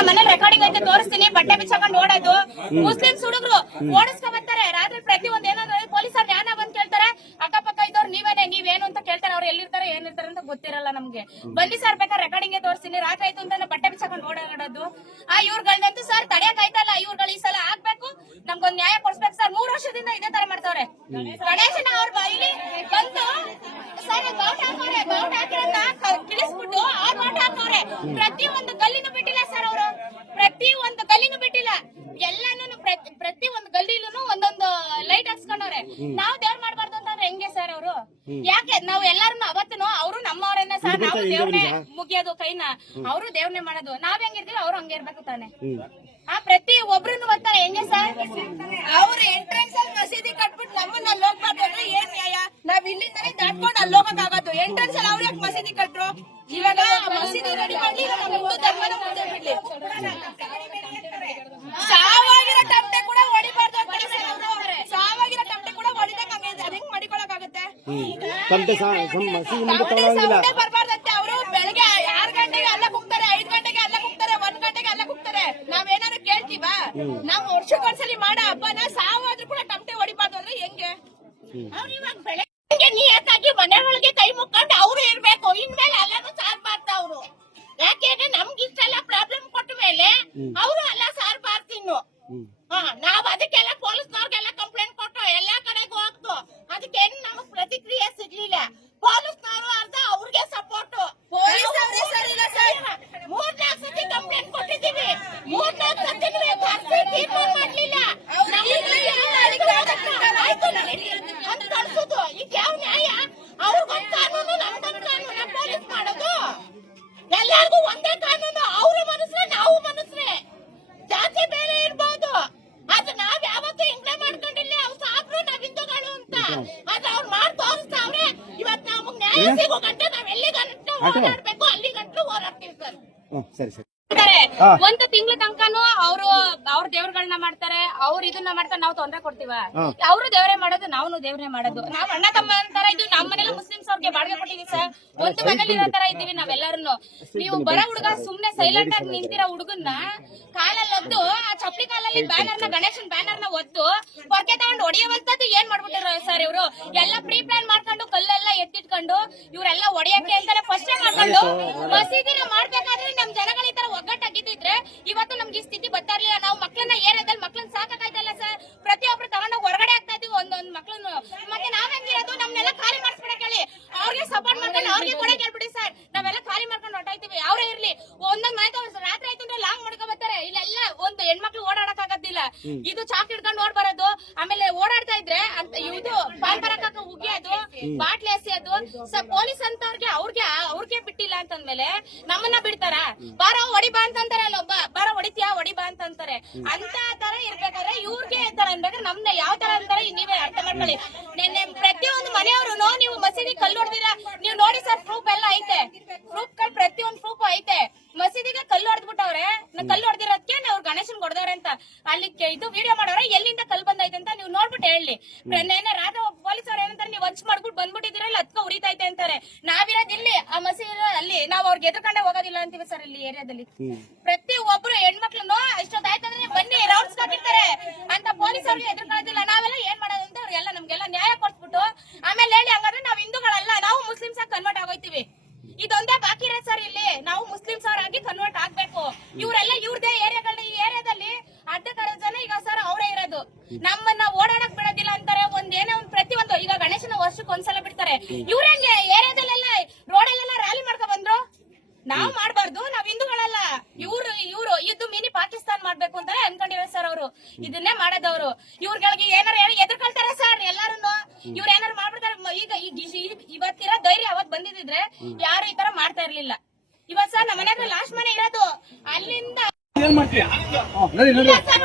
ನಮ್ಮ ಮನೇಲಿ ರೆಕಾರ್ಡಿಂಗ್ ಐತೆ ತೋರಿಸ್ತೀನಿ. ಬಟ್ಟೆ ಬಿಚ್ಚಾಕೊಂಡು ಓಡೋದು. ಮುಸ್ಲಿಮ್ಸ್ ಹುಡುಗರು ಓಡಿಸ್ಕೊಂಡ್ ಬರ್ತಾರೆ. ರಾತ್ರಿ ಪ್ರತಿ ಒಂದ್ ಏನಾದ್ರು ಪೊಲೀಸರ್ ಜ್ಞಾನ ಬಂದ್ ಕೇಳ್ತಾರೆ. ಅಕ್ಕಪಕ್ಕ ಇದ್ದವ್ರು ನೀವೇನೆ ನೀವೇನು ಅಂತ ಕೇಳ್ತಾರೆ. ಅವ್ರು ಎಲ್ಲಿರ್ತಾರೆ ಏನಿರ್ತಾರೆ ಅಂತ ಗೊತ್ತಿರಲ್ಲ ನಮ್ಗೆ. ಬನ್ನಿ ಸರ್ ಬೇಕಾದ್ರೆ ರೆಕಾರ್ಡಿಂಗ್ ತೋರಿಸ್ತೀನಿ. ರಾತ್ರಿ ಆಯ್ತು ಅಂತ ಬಟ್ಟೆ ಬಿಚ್ಚಾಕೊಂಡು ಓಡಾಡೋದು. ಆ ಇವ್ರುಗಳನ್ನಂತೂ ಸರ್ ತಡೆಯಕ್ ಆಯ್ತಲ್ಲ ಇವ್ರುಗಳು ಈ ಸಲ ಆಗ್ಬೇಕು. ನಮ್ಗೊಂದ್ ನ್ಯಾಯ ಕೊಡ್ಸ್ಬೇಕು ಸರ್. ಮೂರ್ ವರ್ಷದಿಂದ ಇದೇ ತರ ಮಾಡ್ತಾವ್ರೆ. ಗಣೇಶನ ಅವ್ರ ಬಾಯಿಲಿ ಬಂದು ಸರ್ ಬೌಟ್ ಹಾಕೋರೆ ಬೌಟ್ ಹಾಕಿರೋದ್ನ ಕ- ಕಿಳಿಸ್ಬಿಟ್ಟು ಅವ್ರ ಬೌಟ್ ಹಾಕೋರೆ ಪ್ರತಿ ಒಂದು ಗಲ್ಲಿನೂ ಬಿಟ್ಟಿಲ್ಲ ಸರ್ ಅವರು ಪ್ರತಿ ಒಂದು ಗಲ್ಲಿನೂ ಬಿಟ್ಟಿಲ್ಲ ಎಲ್ಲಾನು ಪ್ರತಿ ಒಂದು ಗಲ್ಲಿಲೂ ಒಂದೊಂದು ಲೈಟ್ ಹಾಕ್ಸ್ಕೊಂಡವ್ರೆ ನಾವು ದೇವ್ರ ಮಾಡ್ಬಾರ್ದು ಅಂತಂದ್ರೆ ಹೆಂಗೆ ಸರ್ ಅವರು? ಯಾಕೆ ನಾವ್ ಎಲ್ಲಾರನ್ನ ಅವತ್ತು ಅವರು ನಮ್ಮವರನ್ನ ಸರ್ ನಾವು ದೇವ್ರನ್ನೇ ಮುಗಿಯೋದು ಕೈನ ಅವರು ದೇವ್ರನ್ನೇ ಮಾಡೋದು. ನಾವ್ ಹೆಂಗಿರ್ತೀವಿ ಅವ್ರು ಹಂಗೆ ಇರ್ಬೇಕು ತಾನೆ. ಆ ಪ್ರತಿ ಒಬ್ರು ಬರ್ತಾರೆ ಹೆಂಗೆ ಸರ್? ಅವ್ರು ಎಂಟ್ರೆನ್ಸ್ ಅಲ್ಲಿ ಮಸೀದಿ ಕಟ್ಬಿಟ್ಟು ನಮ್ಮನ್ನ ಅಲ್ಲಿ ಹೋಗ್ಬಾರ್ದು ಅಂದ್ರೆ ಏನ್ ನ್ಯಾಯ? ನಾವ್ ಇಲ್ಲಿಂದನೇ ದಾಟ್ಕೊಂಡು ಅಲ್ಲಿ ಹೋಗಕ್ ಆಗೋದು. ಎಂಟ್ರೆನ್ಸ್ ಅಲ್ಲಿ ಅವ್ರ ಯಾಕೆ ಮಸೀದಿ ಕಟ್ರು? ಇವಾಗ ಮಸೀದಿ ರೆಡಿ ಮಾಡಿ ನಮ್ಮ ಹಿಂದೂ ಧರ್ಮನ ಮುಂದೆ ಬಿಡ್ಲಿ ಸಾವಾಗಿರೋ ತಪ್ಪೆ ಕೂಡ ಹೊಡಿಬಾರ್ದು ಅಂತಾರೆ ಸರ್ ಅವ್ರು. ಸಾವಾಗಿರೋ ತಪ್ಪೆ ಕೂಡ ಹೊಡಿದಂಗ್ ಹಂಗೆ ಅದ್ ಹೆಂಗ್ ಮಾಡಿಕೊಳಕ್ ತಮಟೆ ಮಸೀದಿ ಮುಂದೆ ತಗೊಳಂಗಿಲ್ಲ. ಬರ್ಬಾರ್ದಂತೆ ಅವರು. ಬೆಳಗ್ಗೆ ಆರ್ ಗಂಟೆಗೆ ಅಲ್ಲ ಕುಗ್ತಾರೆ ಐದ್ ಗಂಟೆಗೆ ಅಲ್ಲ ಕುಗ್ತಾರೆ ಒಂದ್ ಗಂಟೆಗೆ ಅಲ್ಲ ಕುಗ್ತಾರೆ. ನಾವೇನಾದ್ರು ಕೇಳ್ತೀವ ನಾವು ವರ್ಷಕ್ಕೊಂದ್ಸಲಿ ಮಾಡೋ ಹಬ್ಬನ. ಸಾವಾದ್ರೂ ಕೂಡ ಟಮಟೆ ಹೊಡಿಬಾರ್ದು ಅಂದ್ರೆ ಹೆಂಗೆ? ಅವ್ರು ಇವಾಗ ಬೆಳಗ್ಗೆ ನಿಯತ್ತಾಗಿ ಮನೆ ಒಳಗೆ ಕೈ ಮುಕ್ಕೊಂಡು ಅವ್ರು ಇರ್ಬೇಕು. ಇನ್ಮೇಲೆ ಎಲ್ಲಾನು ಸಾರ್ಬಾರ್ದು ಅವರು. ಯಾಕೆಂದ್ರೆ ನಮ್ಗೆ ಇಷ್ಟೆಲ್ಲ ಪ್ರಾಬ್ಲಮ್ ಕೊಟ್ಟ ಮೇಲೆ ಅವರು ಎಲ್ಲ ಸಾರ್ಬಾರ್ದು ಇನ್ನು. ಹಾ ನಾವ್ ಅದಕ್ಕೆಲ್ಲ ಆದ್ರೆ ಅವ್ರು ಮಾಡಿ ತೋರಿಸ್ತಾವ್ರೆ. ಇವತ್ ನಮಗೆ ನ್ಯಾಯ ಸಿಗೋ ಗಂಟೆ ನಾವ್ ಎಲ್ಲಿ ಗಂಟೆ ಓಡಾಡ್ಬೇಕು ಅಲ್ಲಿ ಗಂಟು ಹೋರಾಡ್ತೀವಿ ಸರ್. ಸರಿ ಸರಿ. ಮಾಡ್ತಾರೆ. ಒಂದು ತಿಂಗಳ ತನಕನು ಅವರು ಅವ್ರ ದೇವ್ರಗಳನ್ನ ಮಾಡ್ತಾರೆ ಅವ್ರ ಇದನ್ನ ಮಾಡ್ತಾರೆ ನಾವು ತೊಂದ್ರೆ ಕೊಡ್ತೀವ. ಅವರು ದೇವರೇ ಮಾಡೋದು ನಾವು ದೇವ್ರೆ ಮಾಡೋದು. ನಾವ್ ಅಣ್ಣ ತಮ್ಮ ಅಂತಾರ ಇದು ನಮ್ಮ ಮನೇಲಿ ಮುಸ್ಲಿಮ್ಸ್ ಅವ್ರಿಗೆ ಬಾಡಿಗೆ ಕೊಟ್ಟಿದೀವಿ ಸರ್. ಒಂದು ಮನೇಲಿ ಇರೋ ತರ ಇದ್ದೀವಿ ನಾವೆಲ್ಲರೂ ನೀವು ಬರೋ ಹುಡುಗ ಸುಮ್ನೆ ಸೈಲೆಂಟ್ ಆಗಿ ನಿಂತಿರೋ ಹುಡುಗನ್ನ ಕಾಲಲ್ಲಿ ಒದ್ದು ಆ ಚಪ್ಪಲಿ ಕಾಲಲ್ಲಿ ಬ್ಯಾನರ್ನ ಗಣೇಶನ್ ಬ್ಯಾನರ್ನ ಒದ್ದು ಹೊರಗೆ ತಗೊಂಡು ಹೊಡೆಯುವಂತದ್ದು ಏನ್ ಮಾಡ್ಬಿಟ್ಟಿರೋ ಸರ್ ಇವರು? ಎಲ್ಲ ಪ್ರೀ ಪ್ಲಾನ್ ಮಾಡ್ಕೊಂಡು ಕಲ್ಲೆಲ್ಲ ಎತ್ತಿಟ್ಕೊಂಡು ಇವರೆಲ್ಲ ಹೊಡೆಯಕ್ಕೆ ಅಂತಾನೆ ಫಸ್ಟ್ ಮಾಡ್ಕೊಂಡು ಮಸೀದಿನ ಮಾಡ್ಬೇಕಾದ್ರೆ ನಮ್ ಒಗ್ಗಟ್ಟಾಗಿದ್ದಿದ್ರೆ ಇವತ್ತು ನಮ್ಗೆ ಈ ಸ್ಥಿತಿ ಬರ್ತಾ ಇರ್ಲಿಲ್ಲ ನಾವು ಮಕ್ಕಳನ್ನ ಏರಿಯಾದಲ್ಲಿ ಮಕ್ಕಳನ್ನ ಸಾಕಾಯ್ತಲ್ಲ ಸರ್ ಪ್ರತಿಯೊಬ್ರು ತಗೊಂಡೋಗಿ ಹೊರಗಡೆ ಆಗ್ತಾ ಇದೀವಿ ಒಂದೊಂದ್ ಮಕ್ಕಳನ್ನು ಮತ್ತೆ ನಾವ್ ಹೆಂಗಿರೋದು ನಮ್ನೆಲ್ಲ ಖಾಲಿ ಮಾಡಿಸ್ಬಿಡಕ್ ಹೇಳಿ ಅವ್ರಿಗೆ ಸಪೋರ್ಟ್ ಮಾಡ್ಕೊಂಡು ಅವ್ರಿಗೆ ಕೂಡ ಕೇಳ್ಬಿಡಿ ಸರ್ ನಾವೆಲ್ಲ ಖಾಲಿ ಮಾಡ್ಕೊಂಡು ಹೊಟ್ಟಾಯ್ತೀವಿ ಅವರೇ ಇರ್ಲಿ ಒಂದೊಂದ್ ಮಾಹಿತಿ ರಾತ್ರಿ ಆಯ್ತು ಅಂದ್ರೆ ಲಾಂಗ್ ಮಾಡ್ಕೊ ಬರ್ತಾರೆ ಇಲ್ಲೆಲ್ಲ ಒಂದು ಹೆಣ್ಮಕ್ಳು ಓಡಾಡಕ್ ಆಗೋದಿಲ್ಲ ಇದು ಚಾಕ್ ಹಿಡ್ಕೊಂಡು ಓಡ್ ಬರೋದು. ಆಮೇಲೆ ಓಡಾಡ್ತಾ ಇದ್ರೆ ಅಂತ ಇದು ಪಾಲ್ ಬರಕ ಉಗಿಯೋದು ಬಾಟ್ಲಿ ಎಸೆಯೋದು ಪೊಲೀಸ್ ಅಂತವ್ರಿಗೆ ಅವ್ರಿಗೆ ಅವ್ರಿಗೆ ಬಿಟ್ಟಿಲ್ಲ ಅಂತಂದ್ಮೇಲೆ ನಮ್ಮನ್ನ ಬಿಡ್ತಾರ. ಬಾರ ಹೊಡಿ ಬಾ ಅಂತಂತಾರೆ ಅಲ್ಲೊಬ್ಬ ಬಾರ ಹೊಡಿತೀಯಾ ಹೊಡಿ ಬಾ ಅಂತಂತಾರೆ. ಅಂತ ತರ ಇರ್ಬೇಕಾದ್ರೆ ಇವ್ರಿಗೆ ತರ ಅನ್ಬೇಕಾದ್ರೆ ನಮ್ನ ಯಾವ ತರ ಅಂತಾರೆ ನೀವೇ ಅರ್ಥ ಮಾಡ್ಕೊಳ್ಳಿ. ನಿನ್ನೆ ಪ್ರತಿಯೊಂದು ಮನೆಯವರು ನೀವು ಮಸೀದಿ ಕಲ್ಲು ಹೊಡೆದಿರ ನೀವು ನೋಡಿ ಸರ್ ಪ್ರೂಫ್ ಎಲ್ಲ ಐತೆ. ಪ್ರೂಫ್ಗಳು ಪ್ರತಿಯೊಂದು ಪ್ರೂಫ್ ಐತೆ. ಮಸೀದಿಗೆ ಕಲ್ಲು ಹೊಡೆದ್ಬಿಟ್ಟವ್ರೆ ಕಲ್ಲು ಹೊಡೆದಿರೋದಕ್ಕೆ ಗಣೇಶನ್ ಹೊಡೆದವ್ರೆ ಅಂತ ಅಲ್ಲಿ ಇದು ವಿಡಿಯೋ ಮಾಡೋರ ಎಲ್ಲಿಂದ ಕಲ್ ಬಂದೈತೆ ಅಂತ ನೀವು ನೋಡ್ಬಿಟ್ಟು ಹೇಳಿ. ನೆನ್ನೆ ರಾತ್ರಿ ಪೊಲೀಸ್ ಅವ್ರು ಏನಂತಾರೆ ನೀವು ಹಂಚ್ ಮಾಡ್ಬಿಟ್ಟು ಬಂದ್ಬಿಟ್ಟಿದ್ದೀರ ಅದ್ಕ ಉರಿತೈತೆ ಅಂತಾರೆ. ನಾವಿರೋದು ಇಲ್ಲಿ ಆ ಮಸೀದಿ ಅಲ್ಲಿ. ನಾವ್ ಅವ್ರಿಗೆ ಎದುರ್ಕೊಂಡೆ ಹೋಗೋದಿಲ್ಲ ಅಂತೀವಿ ಸರ್ ಇಲ್ಲಿ ಏರಿಯಾದಲ್ಲಿ. ಪ್ರತಿ ಒಬ್ರು ಹೆಣ್ಮಕ್ಳು ಇಷ್ಟೊತ್ತಾಯ್ತಂದ್ರೆ ಬನ್ನಿ ರೌಂಡ್ಸ್ ಹಾಕಿರ್ತಾರೆ ಅಂತ ಪೊಲೀಸ್ ಅವ್ರಿಗೆ ಎದುರ್ಕೊಳ್ಳೋದಿಲ್ಲ ನಾವೆಲ್ಲ ಏನ್ ಮಾಡೋದು ಅಂತ ಅವ್ರಿಗೆಲ್ಲ ನಮ್ಗೆಲ್ಲ ನ್ಯಾಯ ಕೊಡ್ಸ್ಬಿಟ್ಟು ಆಮೇಲೆ ಹೇಳಿ ಹಂಗಾದ್ರೆ ನಾವ್ ಹಿಂದೂಗಳಲ್ಲ ನಾವು ಮುಸ್ಲಿಮ್ಸ್ ಆಗಿ ಕನ್ವರ್ಟ್ ಆಗೋಯ್ತೀವಿ ಇದೊಂದೇ ಬಾಕಿ ಇರೋದು ಸರ್ ಇಲ್ಲಿ ನಾವು ಮುಸ್ಲಿಮ್ಸ್ ಅವರಾಗಿ ಕನ್ವರ್ಟ್ ಆಗ್ಬೇಕು ಇವರೆಲ್ಲ ಇವ್ರದೇ ಏರಿಯಾಗಳ ಈ ಏರಿಯಾದಲ್ಲಿ ಅರ್ಧ ಕಡೆ ಜನ ಈಗ ಸರ್ ಅವರೇ ಇರೋದು ನಮ್ಮನ್ನ ಓಡಾಡಕ್ ಬಿಡೋದಿಲ್ಲ ಅಂತಾರೆ ಒಂದ್ ಏನೋ ಒಂದ್ ಪ್ರತಿ ಒಂದು ಈಗ ಗಣೇಶನ ವರ್ಷಕ್ಕೆ ಒಂದ್ಸಲ ಬಿಡ್ತಾರೆ ಇವ್ರೇನ್ಗೆ ಏರಿಯಾದಲ್ಲೆಲ್ಲ ರೋಡಲ್ಲೆಲ್ಲ ರ್ಯಾಲಿ ಮಾಡ್ಕೊ ಬಂದ್ರು ನಾವ್ ಮಾಡಬಾರ್ದು ನಾವ್ ಹಿಂದೂಗಳಲ್ಲ. ಇವ್ರು ಇವ್ರು ಇದು ಮಿನಿ ಪಾಕಿಸ್ತಾನ್ ಮಾಡ್ಬೇಕು ಅಂತಾನೆ ಅನ್ಕೊಂಡಿರೋ ಸರ್ ಅವರು. ಇದನ್ನೇ ಮಾಡೋದವ್ರು. ಇವ್ರಗಳಿಗೆ ಏನಾರ ಹೇಳಿ ಎದುರ್ಕೊಳ್ತಾರೆ ಸರ್ ಎಲ್ಲಾರು ಇವ್ರ ಏನಾರು ಮಾಡ್ಬಿಡ್ತಾರೆ. ಈಗ ಇವತ್ತಿರೋ ಧೈರ್ಯ ಅವತ್ ಬಂದಿದ್ರೆ ಯಾರು ಈ ತರ ಮಾಡ್ತಾ ಇರ್ಲಿಲ್ಲ. ಇವತ್ ಸರ್ ನಮ್ಮ ಮನೆ ಲಾಸ್ಟ್ ಮನೆ ಇರೋದು. ಅಲ್ಲಿಂದ ಸರ್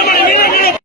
cámara, mira, mira.